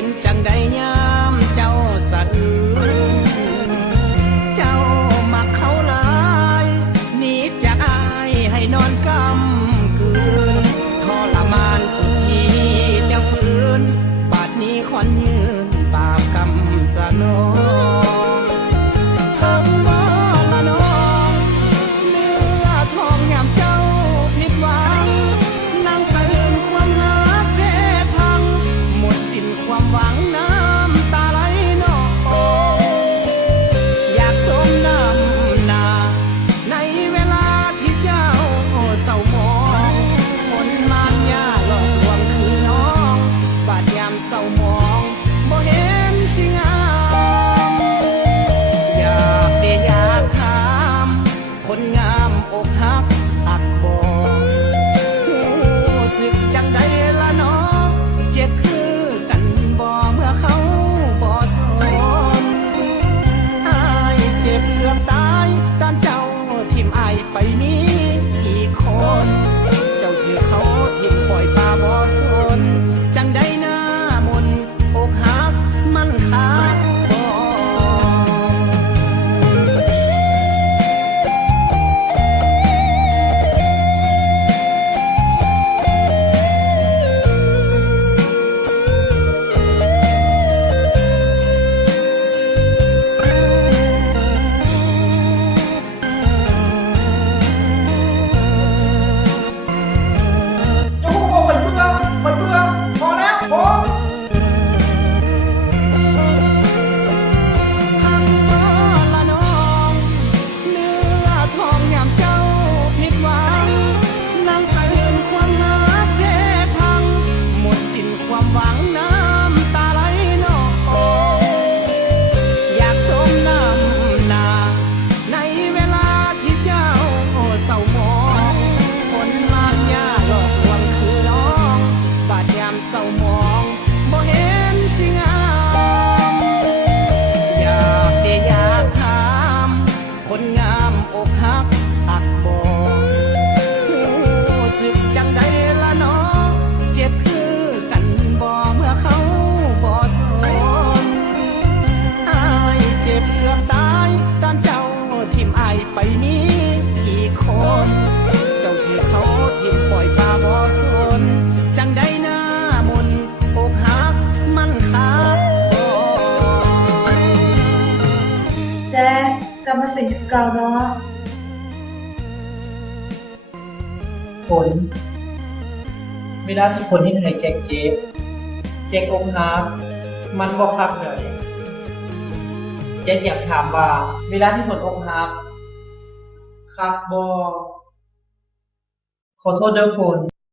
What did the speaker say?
เป็นจังใดยามเจ้าสะอื้นเจ้ามักเขาหลายหนีจากอายให้นอนกำคืนทรมานสุดที่จะฝืนบาดนี้ขอนยืนบาปกรรมสะนองทั้งบ่ละน้องเนื้อทองยามเจ้าผิดหวังนั่งสะอื้นความหาเพศพังหมดสิ้นความหวังน้ำตาไหลนองอยากสมน้ำหน้าในเวลาที่เจ้าเศร้าหมองคนมารยาหลอกลวงคือน้องบาดยามเศร้าหมองบ่เห็นสิงามอยากแต่อยากถามคนงามอกหักหักบ่รู้สึกจังใดละน้องเจ็บคือกันบ่เมื่อเขาบ่สนอายเจ็บเกือบตายตอนเจ้าทิ่มอายไปนี้อีกคนเจ้าถือเขาทิ่มปล่อยปลาบ่สนจังใดหน้ามนอกหักมันขาดบ่ จะพูดว่ามันเบื่อพอแล้วพอ พังบ่ละน้องเนื้อทองยามเจ้าผิดหวังนั่งสะอื้นความหาเพศพังหมดสิ้นความหวังน้ำตาไหลนองอยากสมน้ำหน้าในเวลาที่เจ้าเศร้าหมองคนมารยาหลอกลวงคือน้องบาดยามเศร้าหมองบ่เห็นสิงาม อยากแต่อยากถามคนงามอกหักหักบ่รู้สึกจังใดละน้องเจ็บคือกันบ่เมื่อเขาบ่สนอายเจ็บเกือบตายตอนเจ้าทิ่มอายไปนี้อีกคนเจ้าถือเขาทิ่มปล่อยปลาบ่สนจังใดหน้ามนอกหักมันขาดบ่ แจ๊คกลับมาเป็นจุดเก่าเนาะ ผลเวลาที่คนที่ให้แจ็คแจ็คอกหักมันบ่คักเลยแจ็คอยากถามว่า เวลาที่ผลอกหักคักบ่ขอโทษเด้อผล